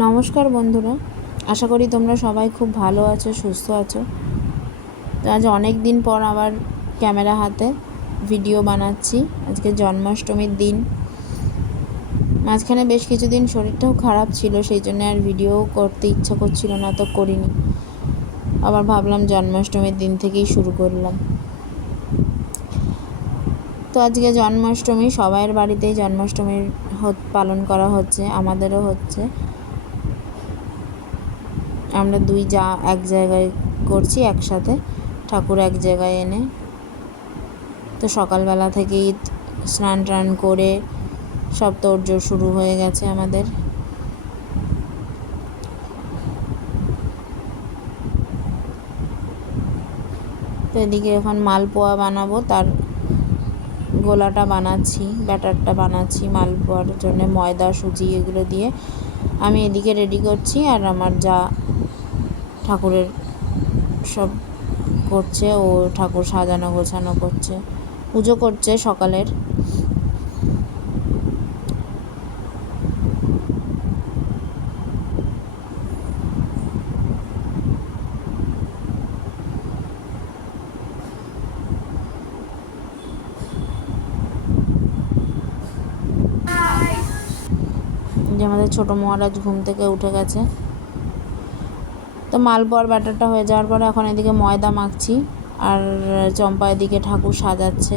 নমস্কার বন্ধুরা, আশা করি তোমরা সবাই খুব ভালো আছো, সুস্থ আছো। তো আজ অনেক দিন পর আবার ক্যামেরা হাতে ভিডিও বানাচ্ছি। আজকে জন্মাষ্টমীর দিন। মাঝখানে বেশ কিছুদিন শরীরটাও খারাপ ছিল, সেই জন্য আর ভিডিও করতে ইচ্ছা করছিল না, তো করিনি। আবার ভাবলাম জন্মাষ্টমীর দিন থেকেই শুরু করলাম। তো আজকে জন্মাষ্টমী, সবাইয়ের বাড়িতেই জন্মাষ্টমীর পালন করা হচ্ছে, আমাদেরও হচ্ছে। আমরা দুই যা এক জায়গায় করছি একসাথে, ঠাকুর এক জায়গায় এনে। তো সকালবেলা থেকেই স্নান টান করে সব তোড়জোড় শুরু হয়ে গেছে আমাদের। তো এদিকে এখন মালপোয়া বানাবো, তার গোলাটা বানাচ্ছি, ব্যাটারটা বানাচ্ছি মালপোয়ার জন্য। ময়দা, সুজি এগুলো দিয়ে আমি এদিকে রেডি করছি, আর আমার যা ঠাকুরের সব করছে, ও ঠাকুর সাজানো গোছানো করছে, পুজো করছে সকালের। যে আমাদের ছোটো মহারাজ ঘুম থেকে উঠে গেছে। তো মালপোয়ার ব্যাটারটা হয়ে যাওয়ার পরে এখন এদিকে ময়দা মাখছি, আর চম্পা এদিকে ঠাকুর সাজাচ্ছে,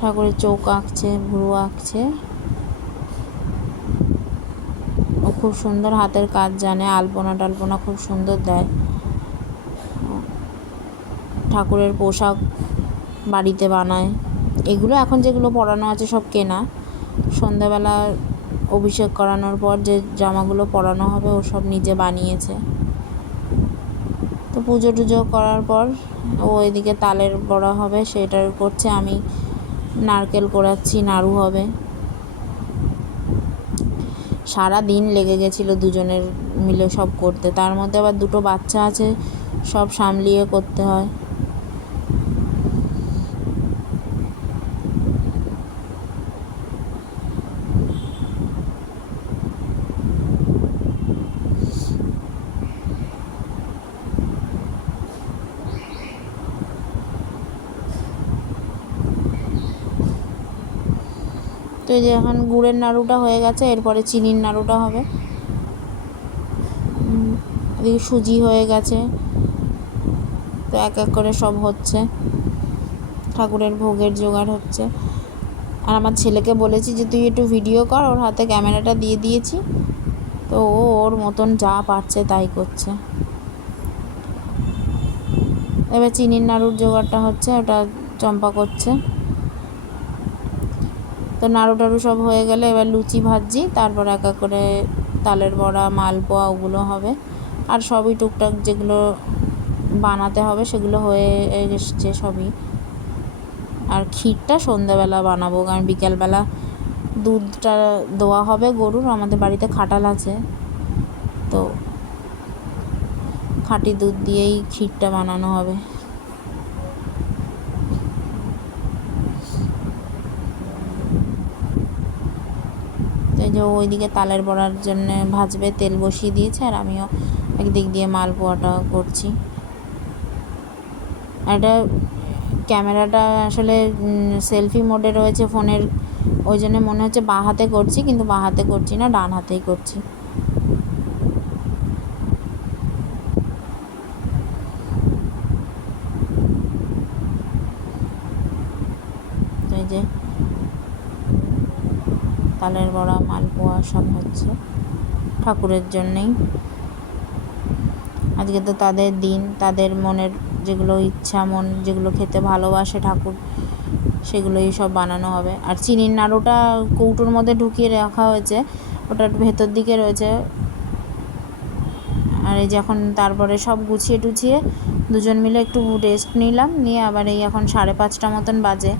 ঠাকুরের চোখ আঁকছে, ভুরু আঁকছে। ও খুব সুন্দর হাতের কাজ জানে, আলপনা টালপনা খুব সুন্দর দেয়। ঠাকুরের পোশাক বাড়িতে বানায়। এগুলো এখন যেগুলো পরানো আছে সব কেনা। সন্ধ্যাবেলা অভিষেক করানোর পর যে জামাগুলো পরানো হবে ও সব নিজে বানিয়েছে। তো পুজো টুজো করার পর ও এদিকে তালের বড়া হবে, সেটার করছে। আমি নারকেল কোড়াচ্ছি, নাড়ু হবে। সারা দিন লেগে গেছিলো দুজনের মিলে সব করতে, তার মধ্যে আবার দুটো বাচ্চা আছে, সব সামলিয়ে করতে হয়। তো এই যে এখন গুড়ের নাড়ুটা হয়ে গেছে, এরপরে চিনির নাড়ুটা হবে। এদিকে সুজি হয়ে গেছে। তো এক এক করে সব হচ্ছে, ঠাকুরের ভোগের জোগাড় হচ্ছে। আর আমার ছেলেকে বলেছি যে তুই একটু ভিডিও কর, ওর হাতে ক্যামেরাটা দিয়ে দিয়েছি। তো ও ওর মতন যা পারছে তাই করছে। এবার চিনির নাড়ুর জোগাড়টা হচ্ছে, ওটা চম্পা করছে। তো নাড়ু টাড়ু সব হয়ে গেলে এবার লুচি ভাজছি, তারপর এক এক করে তালের বড়া, মালপোয়া ওগুলো হবে। আর সবই টুকটাক যেগুলো বানাতে হবে সেগুলো হয়ে এসছে সবই। আর ক্ষীরটা সন্ধ্যাবেলা বানাবো, কারণ বিকেলবেলা দুধটা দোয়া হবে গরুর। আমাদের বাড়িতে খাটাল আছে, তো খাঁটি দুধ দিয়েই ক্ষীরটা বানানো হবে। এই যে ওইদিকে তালের বড়ার জন্য ভাজবে, তেল বসিয়ে দিয়েছে, আর আমিও একদিক দিয়ে মালপোয়াটা করছি। আর এটা ক্যামেরাটা আসলে সেলফি মোডে রয়েছে ফোনের, ওই জন্য মনে হচ্ছে বাঁ হাতে করছি, কিন্তু বাঁ হাতে করছি না, ডান হাতেই করছি। তো এই যে তালের বড়া, মালপোয়া সব হচ্ছে ঠাকুরের জন্যেই। আজকে তো তাদের দিন, তাদের মনের যেগুলো ইচ্ছা, মন যেগুলো খেতে ভালোবাসে ঠাকুর, সেগুলোই সব বানানো হবে। আর চিনির নাড়ুটা কৌটোর মধ্যে ঢুকিয়ে রাখা হয়েছে, ওটার ভেতর দিকে রয়েছে। আর এই যে এখন তারপরে সব গুছিয়ে টুছিয়ে দুজন মিলে একটু রেস্ট নিলাম, নিয়ে আবার এই এখন 5:30 মতন বাজে।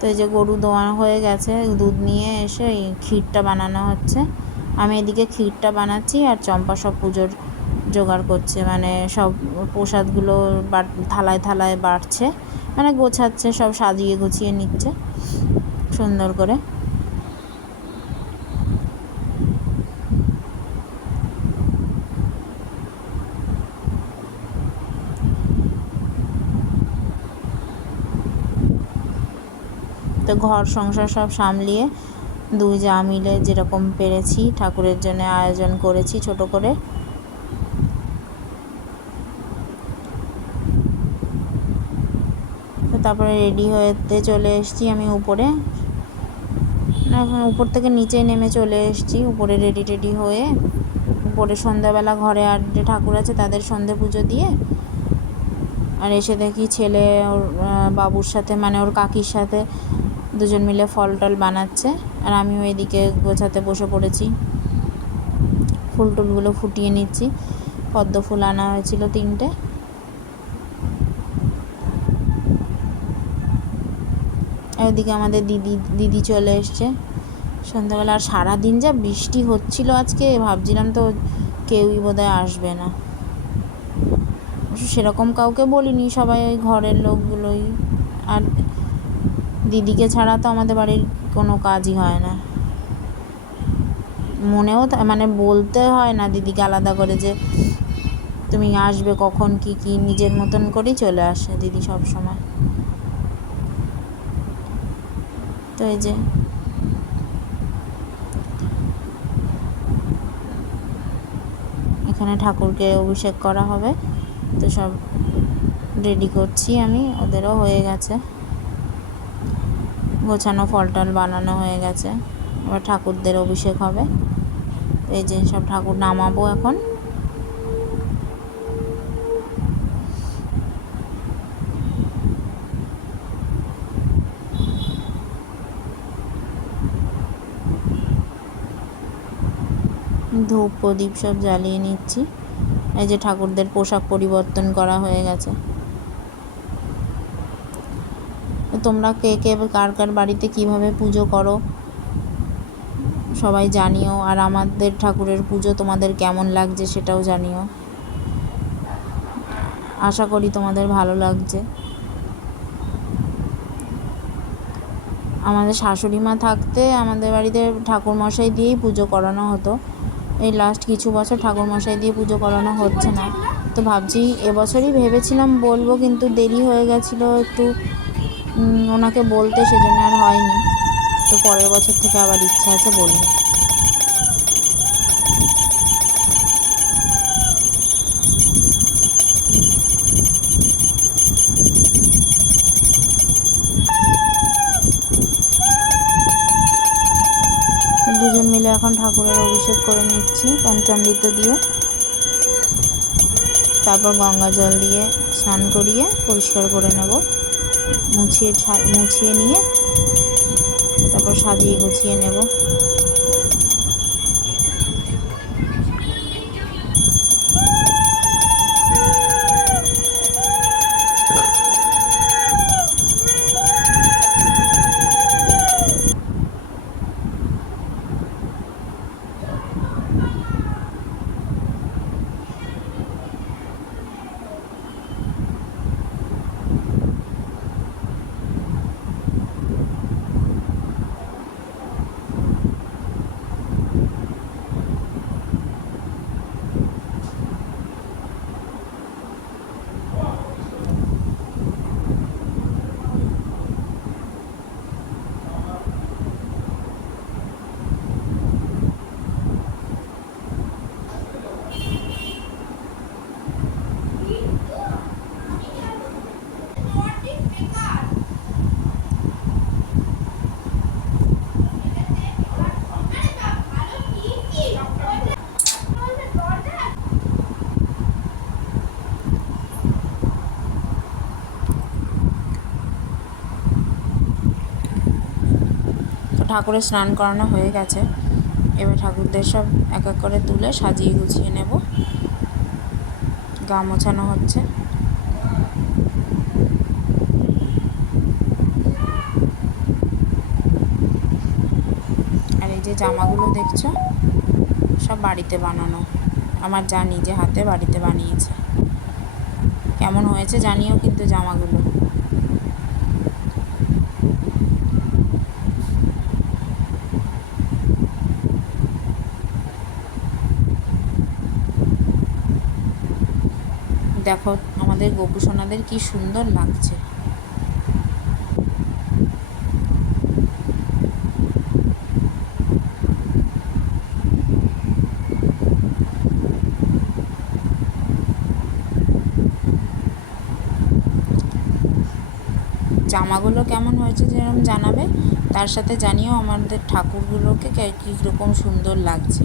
তো এই যে গরু দোয়ানো হয়ে গেছে, দুধ নিয়ে এসে এই ক্ষীরটা বানানো হচ্ছে। আমি এদিকে ক্ষীরটা বানাচ্ছি, আর চম্পা সব পুজোর জোগাড় করছে, মানে সব প্রসাদগুলো থালায় থালায় বাড়ছে, মানে গোছাচ্ছে, সব সাজিয়ে গুছিয়ে নিচ্ছে সুন্দর করে। তো ঘর সংসার সব সামলিয়ে দুই যা মিলে যেরকম পেরেছি ঠাকুরের জন্য আয়োজন করেছি ছোট করে। তো তারপরে রেডি হতে চলে এসেছি আমি উপরে, এখন উপর থেকে নিচে নেমে চলে এসেছি। উপরে রেডি টেডি হয়ে উপরে সন্ধ্যাবেলা ঘরে আর যে ঠাকুর আছে তাদের সন্ধে পুজো দিয়ে আর এসে দেখি ছেলে ওর বাবুর সাথে মানে ওর কাকির সাথে দুজন মিলে ফল টল বানাচ্ছে আর আমিও এদিকে গোছাতে বসে পড়েছি। ফুল টুলগুলো ফুটিয়ে নিচ্ছি। পদ্ম ফুল আনা হয়েছিল 3টে। ওইদিকে আমাদের দিদি চলে এসছে সন্ধ্যাবেলা। আর সারাদিন যা বৃষ্টি হচ্ছিল আজকে, ভাবছিলাম তো কেউই বোধহয় আসবে না। সেরকম কাউকে বলিনি, সবাই ওই ঘরের লোকগুলোই। আর দিদিকে ছাড়া তো আমাদের বাড়ির কোনো কাজই হয় না, মনেও মানে বলতে হয় না দিদিকে আলাদা করে যে তুমি আসবে কখন কি কি, নিজের মতন করেই চলে আসে দিদি সব সময়। তো এই যে এখানে ঠাকুরকে অভিষেক করা হবে, তো সব রেডি করছি আমি। ওদেরও হয়ে গেছে গোছানো, ফল টল বানানো হয়ে গেছে। এবার ঠাকুরদের অভিষেক হবে। এই যে সব ঠাকুর নামাবো এখন। ধূপ প্রদীপ সব জ্বালিয়ে নিচ্ছি। এই যে ঠাকুরদের পোশাক পরিবর্তন করা হয়ে গেছে। তোমরা কে কে কার কার বাড়িতে কিভাবে পুজো করো সবাই জানিও, আর আমাদের ঠাকুরের পুজো তোমাদের কেমন লাগছে সেটাও জানিও। আশা করি তোমাদের ভালো লাগছে। আমাদের শাশুড়ি মা থাকতে আমাদের বাড়িতে ঠাকুরমশাই দিয়েই পুজো করানো হতো। এই লাস্ট কিছু বছর ঠাকুরমশাই দিয়ে পুজো করানো হচ্ছে না। তো ভাবছি এবছরই ভেবেছিলাম বলবো, কিন্তু দেরি হয়ে গেছিলো একটু ওনাকে বলতে, সেজন্য আর হয়নি। তো পরের বছর থেকে আবার ইচ্ছা আছে বলবো। দুজন মিলে এখন ঠাকুরের অভিষেক করে নিচ্ছি পঞ্চামৃত দিয়ে। তারপর গঙ্গা জল দিয়ে স্নান করিয়ে পরিষ্কার করে নেব, মুছিয়ে নিয়ে তারপর সাজিয়ে গুছিয়ে নেব। ঠাকুরের স্নান করানো হয়ে গেছে। এবার ঠাকুরদের সব এক এক করে তুলে সাজিয়ে গুছিয়ে নেব। গা মোছানো হচ্ছে। আর এই যে জামাগুলো দেখছো সব বাড়িতে বানানো, আমার যা নিজে হাতে বাড়িতে বানিয়েছে। কেমন হয়েছে জানিও কিন্তু জামাগুলো। দেখো আমাদের গোপু সোনাদের কি সুন্দর লাগছে। জামাগুলো কেমন হয়েছে যেরকম জানাবে, তার সাথে জানিও আমাদের ঠাকুরগুলোকে কীরকম সুন্দর লাগছে।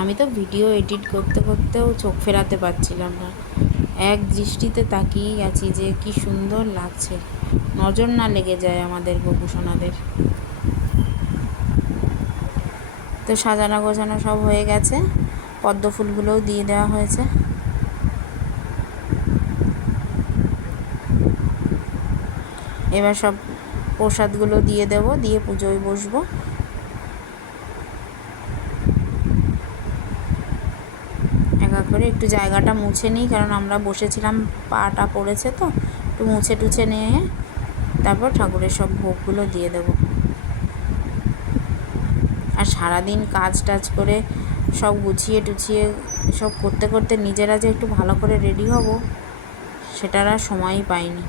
আমি তো ভিডিও এডিট করতে করতেও চোখ ফেরাতে পারছিলাম না, এক দৃষ্টিতে তাকিয়েই আছি যে কি সুন্দর লাগছে, নজর না লেগে যায় আমাদের গোপুসোনাদের। তো সাজানো গোছানো সব হয়ে গেছে, পদ্ম ফুলগুলোও দিয়ে দেওয়া হয়েছে। এবার সব প্রসাদগুলো দিয়ে দেবো, দিয়ে পুজোয় বসবো। করে একটু জায়গাটা মুছে নিই, কারণ আমরা বসেছিলাম, পাটা পড়েছে, তো একটু মুছে টুছে নিয়ে তারপর ঠাকুরের সব ভোগগুলো দিয়ে দেব। আর সারাদিন কাজ টাজ করে সব গুছিয়ে টুছিয়ে সব করতে করতে নিজেরা যে একটু ভালো করে রেডি হব সেটার আর সময়ই পাইনি।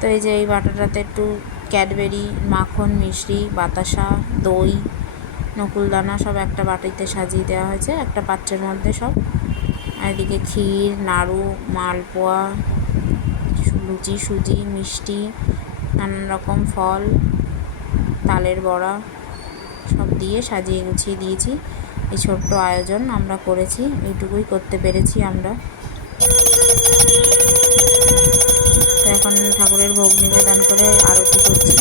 তো এই যে এই বাটাটাতে একটু ক্যাডবেরি, মাখন, মিষ্টি, বাতাসা, দই, নকুলদানা সব একটা বাটিতে সাজিয়ে দেওয়া হয়েছে, একটা পাত্রের মধ্যে সব। আর এদিকে ক্ষীর, নাড়ু, মালপোয়া, লুচি, সুজি, মিষ্টি, নানান রকম ফল, তালের বড়া সব দিয়ে সাজিয়ে গুছিয়ে দিয়েছি। এই ছোট্ট আয়োজন আমরা করেছি, এইটুকুই করতে পেরেছি আমরা। তো এখন ঠাকুরের ভোগ নিবেদন করে আরতি করছি।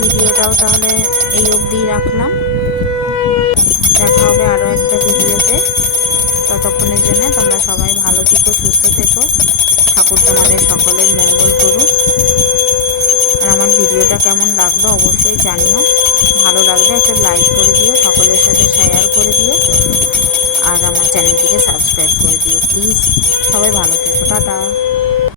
ভিডিওটাও তাহলে এই অবধি রাখলাম, দেখা হবে আরও একটা ভিডিওতে। ততক্ষণের জন্য তোমরা সবাই ভালো থেকো, সুস্থ থেকো, ঠাকুর তোমাদের সকলের মঙ্গল করুক। আর আমার ভিডিওটা কেমন লাগলো অবশ্যই জানিও, ভালো লাগলে একটা লাইক করে দিও, সকলের সাথে শেয়ার করে দিও, আর আমার চ্যানেলটিকে সাবস্ক্রাইব করে দিও প্লিজ। সবাই ভালো থেকো, টাটা।